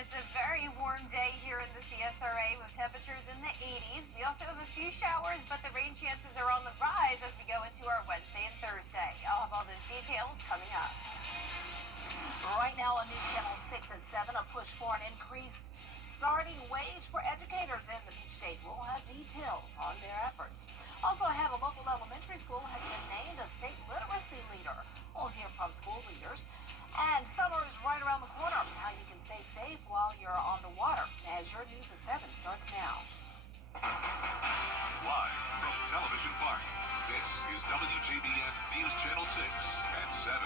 it's a very warm day here in the CSRA with temperatures in the 80s. We also have a few showers, but the rain chances are on the rise as we go into our Wednesday and Thursday. I'll have all those details coming up. Right now on News Channel 6 at 7, a push for an increased starting wage for educators in the Peach State. We'll have details on their efforts. Also ahead, a local elementary school has been named a state literacy leader. We'll hear from school leaders. And summer is right around the corner. How you can stay safe while you're on the water. As your News at 7 starts now. Live from Television Park, this is WJBF News Channel 6 at 7.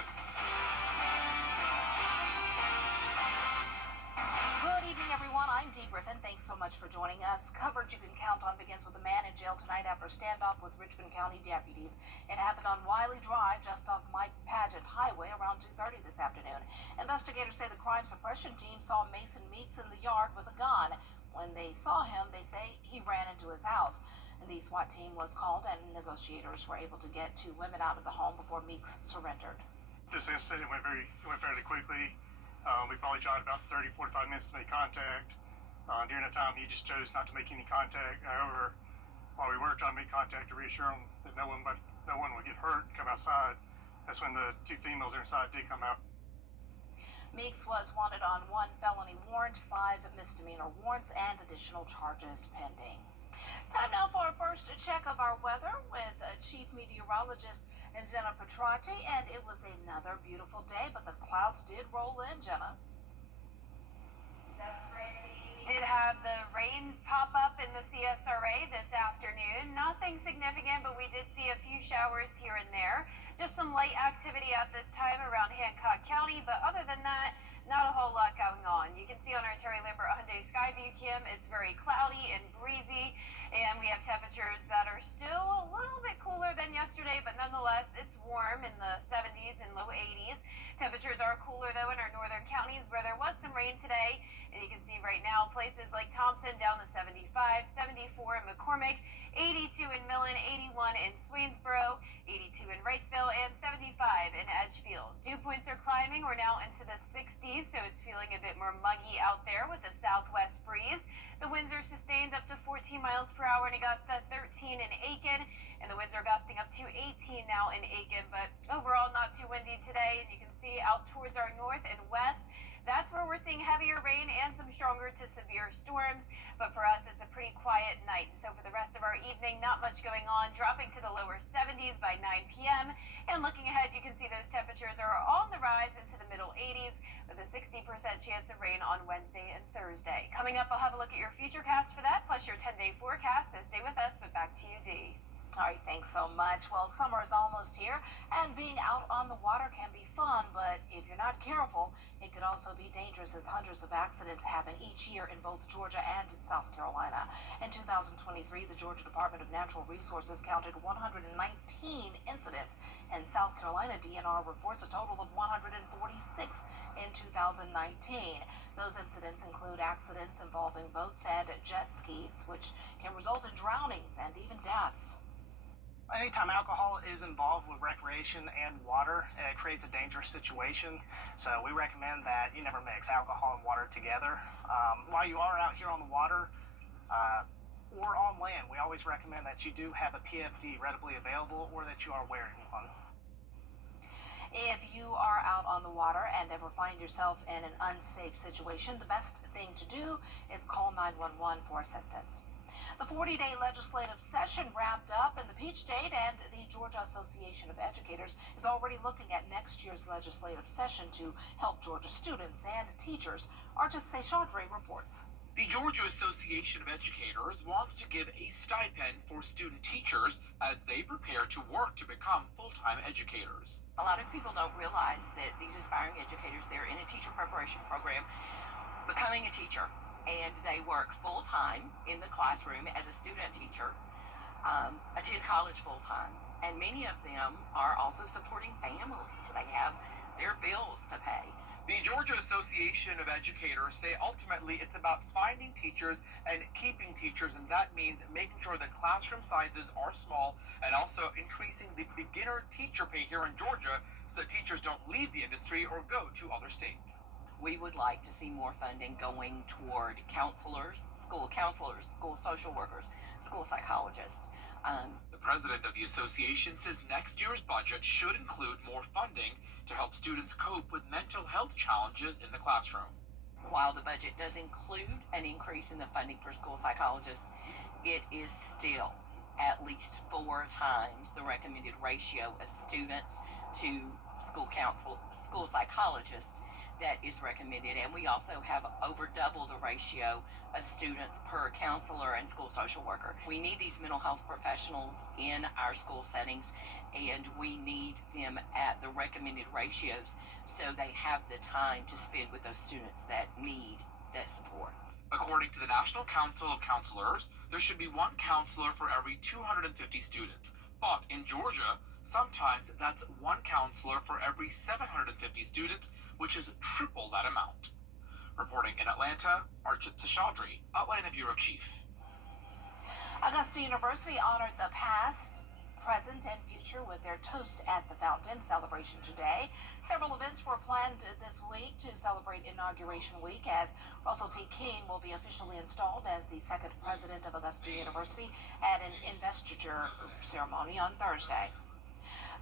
Good evening, everyone. I'm Dee Griffin. Thanks so much for joining us. Coverage you can count on begins with a man in jail tonight after a standoff with Richmond County deputies. It happened on Wiley Drive, just off Mike Paget Highway, around 2:30 this afternoon. Investigators say the crime suppression team saw Mason Meeks in the yard with a gun. When they saw him, they say he ran into his house. And the SWAT team was called, and negotiators were able to get two women out of the home before Meeks surrendered. This incident went fairly quickly. We probably tried about 30, 45 minutes to make contact. During that time, he just chose not to make any contact. However, while we were trying to make contact to reassure him that no one would get hurt and come outside, that's when the two females inside did come out. Meeks was wanted on 1 felony warrant, 5 misdemeanor warrants, and additional charges pending. Time now for our first check of our weather with Chief Meteorologist Jenna Petracci. And it was another beautiful day, but the clouds did roll in, Jenna. That's right, Dee. We did have the rain pop up in the CSRA this afternoon. Nothing significant, but we did see a few showers here and there. Just some light activity at this time around Hancock County, but other than that, not a whole lot going on. You can see on our Terry Lambert Hyundai Skyview cam, it's very cloudy and breezy, and we have temperatures that are still a little bit cooler than yesterday, but nonetheless, it's warm in the 70s and low 80s. Temperatures are cooler, though, in our northern counties where there was some rain today, and you can see right now places like Thompson down to 75, 74 in McCormick, 82 in Millen, 81 in Swainsboro, 82 in Wrightsville, and 75 in Edgefield. Dew points are climbing. We're now into the 60s, so it's feeling a bit more muggy out there with the southwest breeze. The winds are sustained up to 14 miles per hour in Augusta, 13 in Aiken, and the winds are gusting up to 18 now in Aiken, but overall not too windy today. And you can see out towards our north and west, that's where we're seeing heavier rain and some stronger to severe storms. But for us, it's a pretty quiet night. So for the rest of our evening, not much going on, dropping to the lower 70s by 9 p.m. And looking ahead, you can see those temperatures are on the rise into the middle 80s with a 60% chance of rain on Wednesday and Thursday. Coming up, I'll have a look at your futurecast for that, plus your 10-day forecast. So stay with us, but back to you, Dee. All right, thanks so much. Well, summer is almost here, and being out on the water can be fun, but if you're not careful, it could also be dangerous, as hundreds of accidents happen each year in both Georgia and South Carolina. In 2023, the Georgia Department of Natural Resources counted 119 incidents, and South Carolina DNR reports a total of 146 in 2019. Those incidents include accidents involving boats and jet skis, which can result in drownings and even deaths. Anytime alcohol is involved with recreation and water, it creates a dangerous situation. So we recommend that you never mix alcohol and water together. While you are out here on the water or on land, we always recommend that you do have a PFD readily available or that you are wearing one. If you are out on the water and ever find yourself in an unsafe situation, the best thing to do is call 911 for assistance. The 40-day legislative session wrapped up in the Peach State, and the Georgia Association of Educators is already looking at next year's legislative session to help Georgia students and teachers. Archis Seshadri reports. The Georgia Association of Educators wants to give a stipend for student teachers as they prepare to work to become full-time educators. A lot of people don't realize that these aspiring educators, they're in a teacher preparation program, becoming a teacher. And they work full-time in the classroom as a student teacher, attend college full-time. And many of them are also supporting families. They have their bills to pay. The Georgia Association of Educators say ultimately it's about finding teachers and keeping teachers, and that means making sure the classroom sizes are small and also increasing the beginner teacher pay here in Georgia so that teachers don't leave the industry or go to other states. We would like to see more funding going toward counselors, school social workers, school psychologists. The president of the association says next year's budget should include more funding to help students cope with mental health challenges in the classroom. While the budget does include an increase in the funding for school psychologists, it is still at least 4 times the recommended ratio of students to school psychologists that is recommended, and we also have over double the ratio of students per counselor and school social worker. We need these mental health professionals in our school settings, and we need them at the recommended ratios so they have the time to spend with those students that need that support. According to the National Council of Counselors, there should be 1 counselor for every 250 students. But in Georgia, sometimes that's 1 counselor for every 750 students, which is triple that amount. Reporting in Atlanta, Archit Seshadri, Atlanta Bureau Chief. Augusta University honored the past, present, and future with their Toast at the Fountain celebration today. Several events were planned this week to celebrate Inauguration Week, as Russell T. King will be officially installed as the 2nd president of Augusta University at an investiture ceremony on Thursday.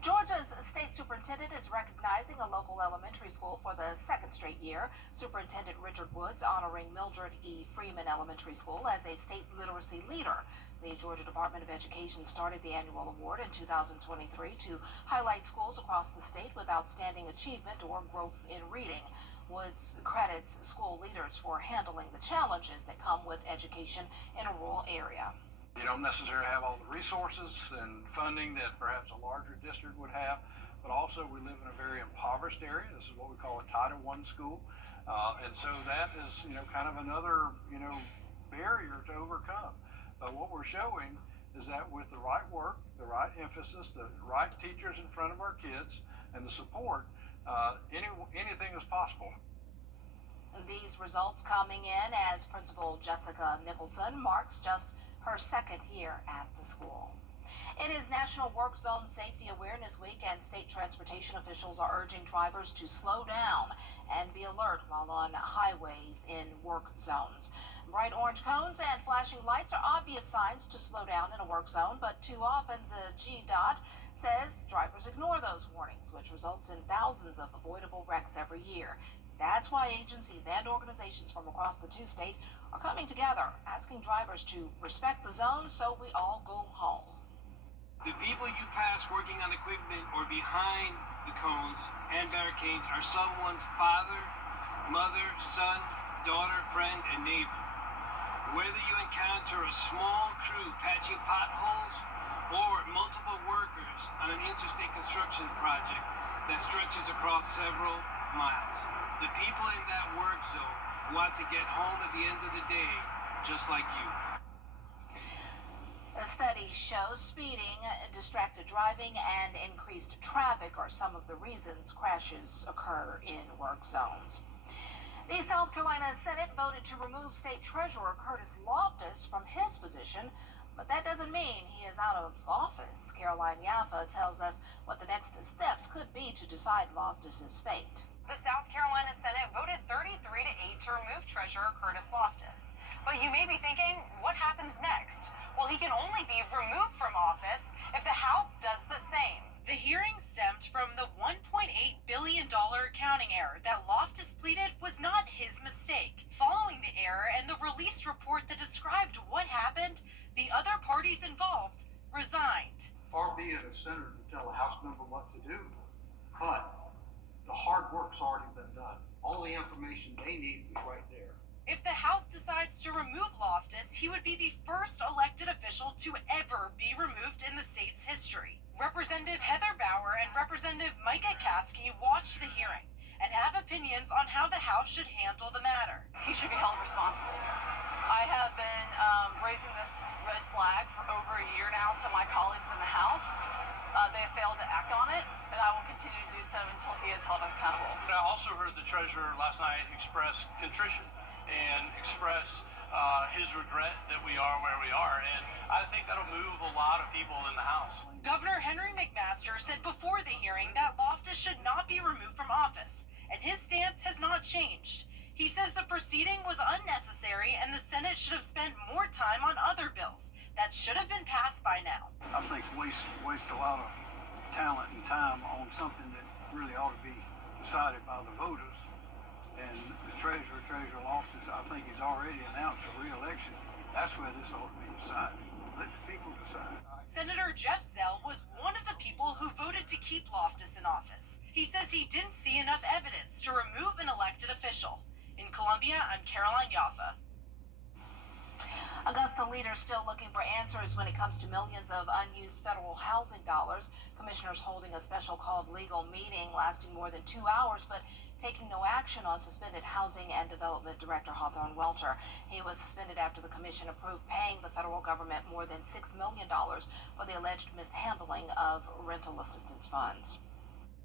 Georgia's state superintendent is recognizing a local elementary school for the 2nd straight year. Superintendent Richard Woods honoring Mildred E. Freeman Elementary School as a state literacy leader. The Georgia Department of Education started the annual award in 2023 to highlight schools across the state with outstanding achievement or growth in reading. Woods credits school leaders for handling the challenges that come with education in a rural area. You don't necessarily have all the resources and funding that perhaps a larger district would have, but also we live in a very impoverished area. This is what we call a Title I school. And so that is, kind of another, barrier to overcome. But what we're showing is that with the right work, the right emphasis, the right teachers in front of our kids, and the support, anything is possible. These results coming in as Principal Jessica Nicholson marks just her 2nd year at the school. It is National Work Zone Safety Awareness Week, and state transportation officials are urging drivers to slow down and be alert while on highways in work zones. Bright orange cones and flashing lights are obvious signs to slow down in a work zone, but too often the GDOT says drivers ignore those warnings, which results in thousands of avoidable wrecks every year. That's why agencies and organizations from across the 2 states are coming together, asking drivers to respect the zone so we all go home. The people you pass working on equipment or behind the cones and barricades are someone's father, mother, son, daughter, friend, and neighbor. Whether you encounter a small crew patching potholes or multiple workers on an interstate construction project that stretches across several miles, the people in that work zone want to get home at the end of the day just like you. A study shows speeding, distracted driving, and increased traffic are some of the reasons crashes occur in work zones. The South Carolina Senate voted to remove State Treasurer Curtis Loftus from his position, but that doesn't mean he is out of office. Caroline Yaffa tells us what the next steps could be to decide Loftus's fate. The South Carolina Senate voted 33-8 to remove Treasurer Curtis Loftus. But you may be thinking, what happens next? Well, he can only be removed from office if the House does the same. The hearing stemmed from the $1.8 billion accounting error that Loftus pleaded was not his mistake. Following the error and the released report that described what happened, the other parties involved resigned. Far be it a senator to tell a House member what to do, but the hard work's already been done. All the information they need was right there. If the House decides to remove Loftus, he would be the first elected official to ever be removed in the state's history. Representative Heather Bauer and Representative Micah Caskey watched the hearing and have opinions on how the House should handle the matter. He should be held responsible. I have been raising this red flag for over a year now to my colleagues in the House. They have failed to act on it, and I will continue to do so until he is held accountable. I also heard the treasurer last night express contrition and express his regret that we are where we are, and I think that'll move a lot of people in the House. Governor Henry McMaster said before the hearing that Loftus should not be removed from office, and his stance has not changed. changed. He says the proceeding was unnecessary and the Senate should have spent more time on other bills that should have been passed by now. I think waste a lot of talent and time on something that really ought to be decided by the voters. And the Treasurer Loftus, I think he's already announced a re-election. That's where this ought to be decided. Let the people decide. Senator Jeff Zell was one of the people who voted to keep Loftus in office. He says he didn't see enough evidence to remove an elected official. In Columbia, I'm Caroline Yaffa. Augusta leaders still looking for answers when it comes to millions of unused federal housing dollars. Commissioners holding a special called legal meeting lasting more than 2 hours, but taking no action on suspended Housing and Development Director Hawthorne Welter. He was suspended after the commission approved paying the federal government more than $6 million for the alleged mishandling of rental assistance funds.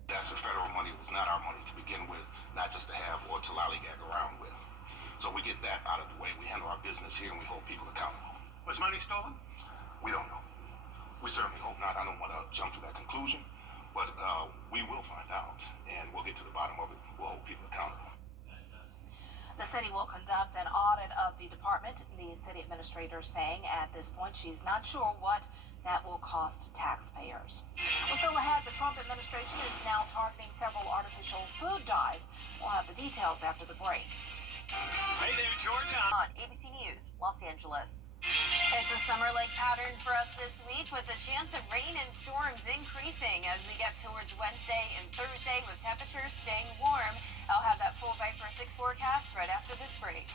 That's the federal money. It was not our money to begin with, not just to have or to lollygag around with. So we get that out of the way. We handle our business here and we hold people accountable. Was money stolen? We don't know. We certainly hope not. I don't want to jump to that conclusion, but we will find out and we'll get to the bottom of it. We'll hold people accountable. The city will conduct an audit of the department. The city administrator saying at this point she's not sure what that will cost taxpayers. Well, still ahead, the Trump administration is now targeting several artificial food dyes. We'll have the details after the break. Hey there, Georgia. On ABC News, Los Angeles. It's a summer-like pattern for us this week with the chance of rain and storms increasing as we get towards Wednesday and Thursday with temperatures staying warm. I'll have that full Viper 6 forecast right after this break.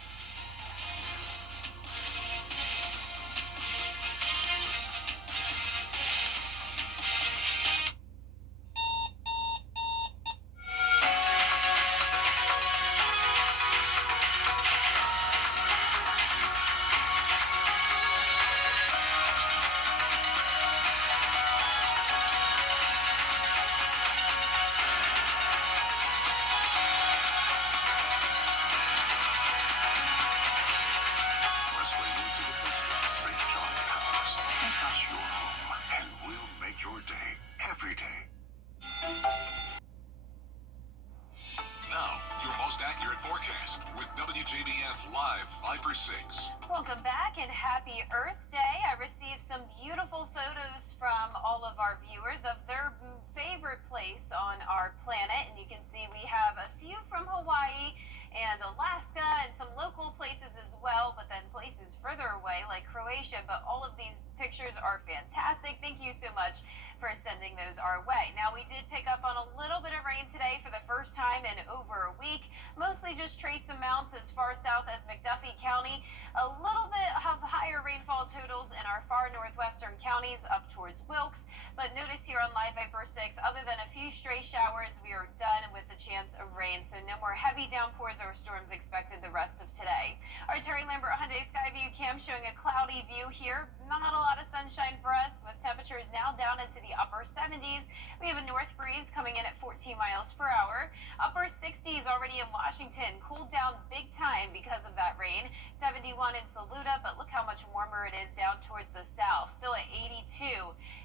Forecast with WJBF Live Viper 6. Welcome back and happy Earth Day. I received some beautiful photos from all of our viewers of their favorite place on our planet. And you can see we have a few from Hawaii and Alaska and some local places as well, but then places further away like Croatia. But all of these pictures are fantastic. Thank you so much for sending those our way. Now, we did pick up on a little bit of rain today for the first time in over a week. Mostly just trace amounts as far south as McDuffie County. A little bit of higher rainfall totals in our far northwestern counties up towards Wilkes. But notice here on Live Viper 6, other than a few stray showers, we are done with the chance of rain. So no more heavy downpours or storms expected the rest of today. Our Terry Lambert Hyundai Skyview cam showing a cloudy view here. Not a lot of sunshine for us with temperatures now down into the upper 70s. We have a north breeze coming in at 14 miles per hour. Upper 60s already in Washington. Cooled down big time because of that rain. 71 in Saluda, but look how much warmer it is down towards the south. Still at 82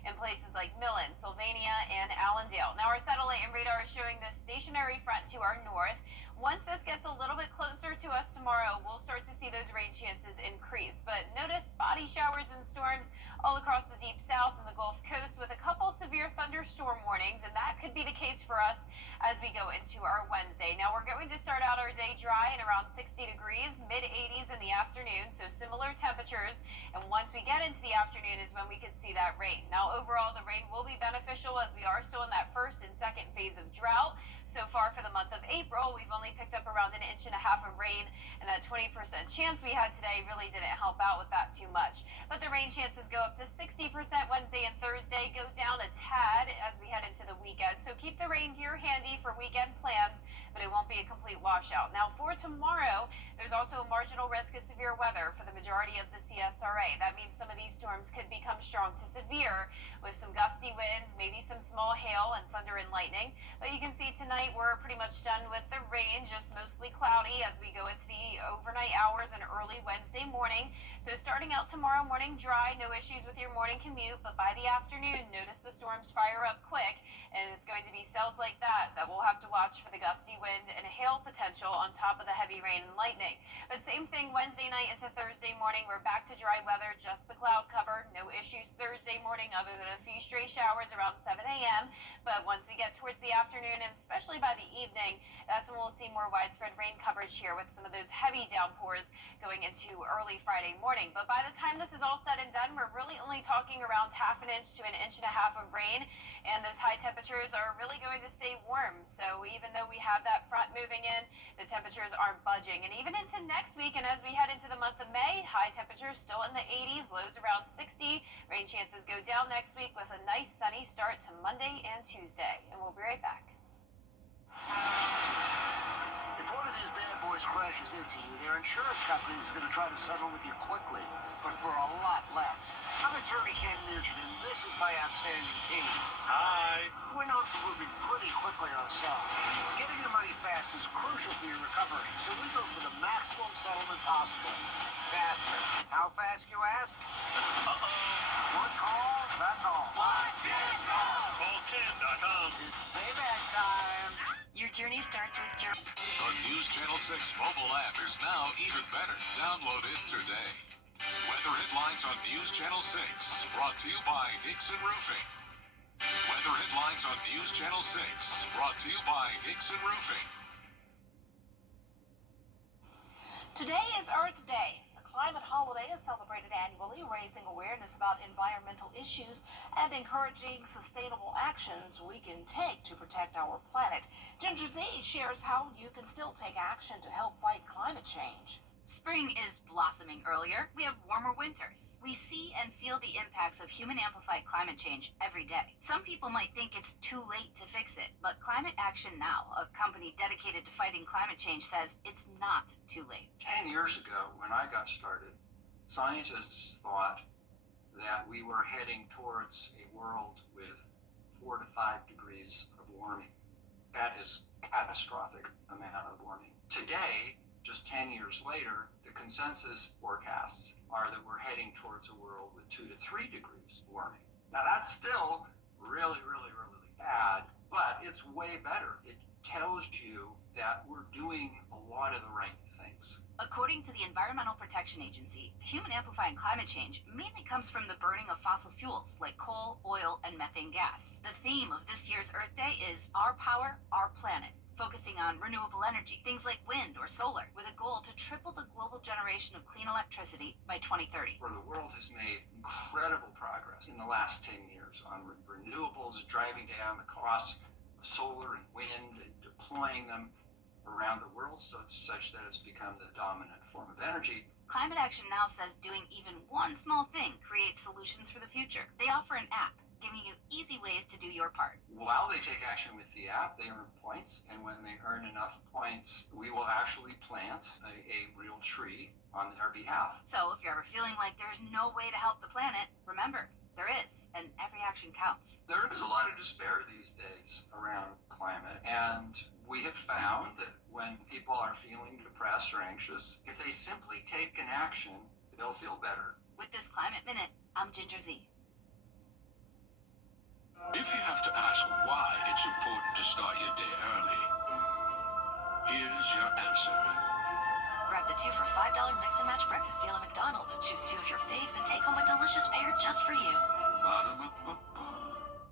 in places like Millen, Sylvania, and Allendale. Now our satellite and radar is showing this stationary front to our north. Once this gets a little bit closer to us tomorrow, we'll start to see those rain chances increase. But notice spotty showers and storms all across the deep south and the Gulf Coast with a couple severe thunderstorm warnings, and that could be the case for us as we go into our Wednesday. Now, we're going to start out our day dry and around 60 degrees, mid-80s in the afternoon, so similar temperatures. And once we get into the afternoon is when we could see that rain. Now, overall, the rain will be beneficial as we are still in that first and second phase of drought. So far for the month of April, we've only picked up around 1.5 inches of rain, and that 20% chance we had today really didn't help out with that too much. But the rain chances go up to 60% Wednesday and Thursday, go down a tad as we head into the weekend. So keep the rain gear handy for weekend plans, but it won't be a complete washout. Now for tomorrow, there's also a marginal risk of severe weather for the majority of the CSRA. That means some of these storms could become strong to severe with some gusty winds, maybe some small hail and thunder and lightning. But you can see tonight we're pretty much done with the rain, just mostly cloudy as we go into the overnight hours and early Wednesday morning. So starting out tomorrow morning dry, no issues with your morning commute, but by the afternoon, notice the storms fire up quick, and it's going to be cells like that we'll have to watch watch for the gusty wind and hail potential on top of the heavy rain and lightning. But same thing Wednesday night into Thursday morning. We're back to dry weather, just the cloud cover. No issues Thursday morning other than a few stray showers around 7 a.m. But once we get towards the afternoon and especially by the evening, that's when we'll see more widespread rain coverage here with some of those heavy downpours going into early Friday morning. But by the time this is all said and done, we're really only talking around half an inch to an inch and a half of rain, and those high temperatures are really going to stay warm. So even though we have that front moving in, the temperatures aren't budging. And even into next week and as we head into the month of May, high temperatures still in the 80s, lows around 60. Rain chances go down next week with a nice sunny start to Monday and Tuesday. And we'll be right back. If one of these bad boys crashes into you, their insurance company is going to try to settle with you quickly, but for a lot less. I'm attorney Ken Nugent, and this is my outstanding team. Hi. We're known for moving pretty quickly ourselves. Getting your money fast is crucial for your recovery, so we go for the maximum settlement possible. Faster. How fast, you ask? One call, that's all. Call Ken.com. It's payback time. Your journey starts with your... The News Channel 6 mobile app is now even better. Download it today. Weather headlines on News Channel 6, brought to you by Nixon Roofing. Weather headlines on News Channel 6, brought to you by Nixon Roofing. Today is Earth Day. The climate holiday is celebrated annually, raising awareness about environmental issues and encouraging sustainable actions we can take to protect our planet. Ginger Z shares how you can still take action to help fight climate change. Spring is blossoming earlier. We have warmer winters. We see and feel the impacts of human-amplified climate change every day. Some people might think it's too late to fix it, but Climate Action Now, a company dedicated to fighting climate change, says it's not too late. 10 years ago, when I got started, scientists thought that we were heading towards a world with 4 to 5 degrees of warming. That is catastrophic amount of warming. Today, just 10 years later, the consensus forecasts are that we're heading towards a world with 2 to 3 degrees warming. Now that's still really, really, really bad, but it's way better. It tells you that we're doing a lot of the right things. According to the Environmental Protection Agency, human-amplifying climate change mainly comes from the burning of fossil fuels like coal, oil, and methane gas. The theme of this year's Earth Day is Our Power, Our Planet, focusing on renewable energy, things like wind or solar, with a goal to triple the global generation of clean electricity by 2030. Where the world has made incredible progress in the last 10 years on renewables, driving down the cost of solar and wind and deploying them around the world such that it's become the dominant form of energy. Climate Action Now says doing even one small thing creates solutions for the future. They offer an app giving you easy ways to do your part. While they take action with the app, they earn points, and when they earn enough points, we will actually plant a real tree on their behalf. So if you're ever feeling like there's no way to help the planet, remember, there is, and every action counts. There is a lot of despair these days around climate, and we have found that when people are feeling depressed or anxious, if they simply take an action, they'll feel better. With this Climate Minute, I'm Ginger Z. If you have to ask why it's important to start your day early, here's your answer. Grab the 2 for $5 mix and match breakfast deal at McDonald's. Choose 2 of your faves and take home a delicious pair just for you.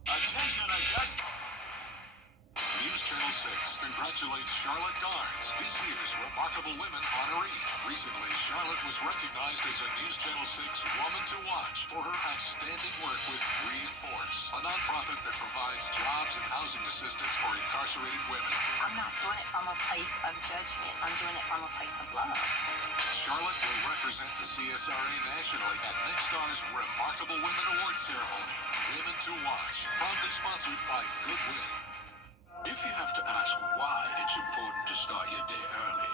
Attention, Augusta! News Channel 6 congratulates Charlotte Garnes, this year's Remarkable Women honoree. Recently, Charlotte was recognized as a News Channel 6 Woman to Watch for her outstanding work with Reinforce, a nonprofit that provides jobs and housing assistance for incarcerated women. I'm not doing it from a place of judgment. I'm doing it from a place of love. Charlotte will represent the CSRA nationally at next star's Remarkable Women Award ceremony. Women to Watch, proudly sponsored by Goodwill. If you have to ask why it's important to start your day early,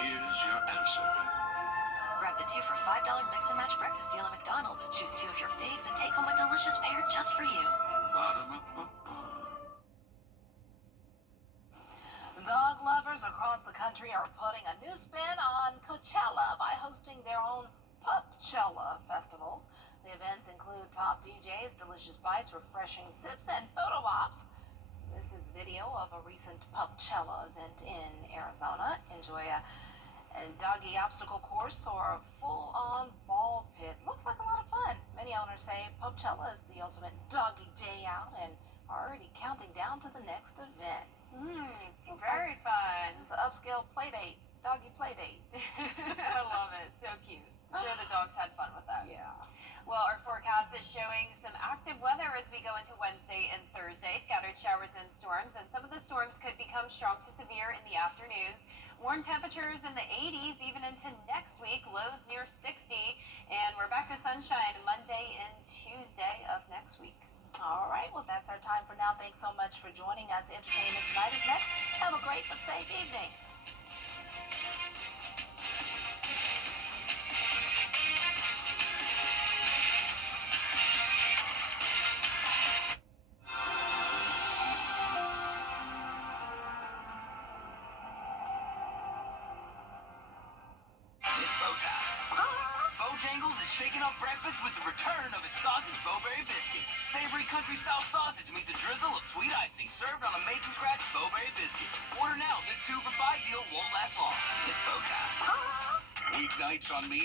here's your answer. Grab the 2 for $5 mix and match breakfast deal at McDonald's. Choose 2 of your faves and take home a delicious pair just for you. Dog lovers across the country are putting a new spin on Coachella by hosting their own Pupchella festivals. The events include top DJs, delicious bites, refreshing sips, and photo ops. This is video of a recent Pupchella event in Arizona. Enjoy a doggy obstacle course or a full-on ball pit. Looks like a lot of fun. Many owners say Pupchella is the ultimate doggy day out and are already counting down to the next event. Very fun. This is an upscale play date, doggy play date. I love it. So cute. Sure the dogs had fun with that. Yeah. Well, our forecast is showing some active weather as we go into Wednesday and Thursday. Scattered showers and storms, and some of the storms could become strong to severe in the afternoons. Warm temperatures in the 80s even into next week, lows near 60. And we're back to sunshine Monday and Tuesday of next week. All right, well, that's our time for now. Thanks so much for joining us. Entertainment Tonight is next. Have a great but safe evening. Bojangles is shaking up breakfast with the return of its sausage Bowberry biscuit. Savory country-style sausage meets a drizzle of sweet icing served on a made-from-scratch Bowberry biscuit. Order now. This 2 for $5 deal won't last long. It's Bow time. Weeknights on Me